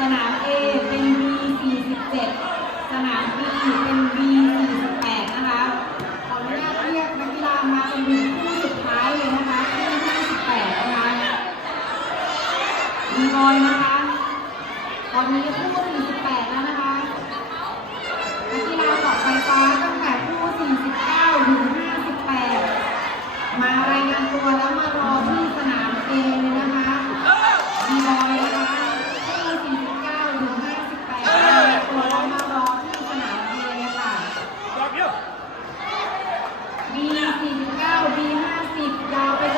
สนาม A เป็น B 47 สนาม B เป็น B 48นะคะขออนุญาตเรียกนักกีฬามาเป็นคู่สุดท้ายเลยนะคะคู่58นะคะมีรอยนะคะ ตอนนี้คู่ ยาวไปเลย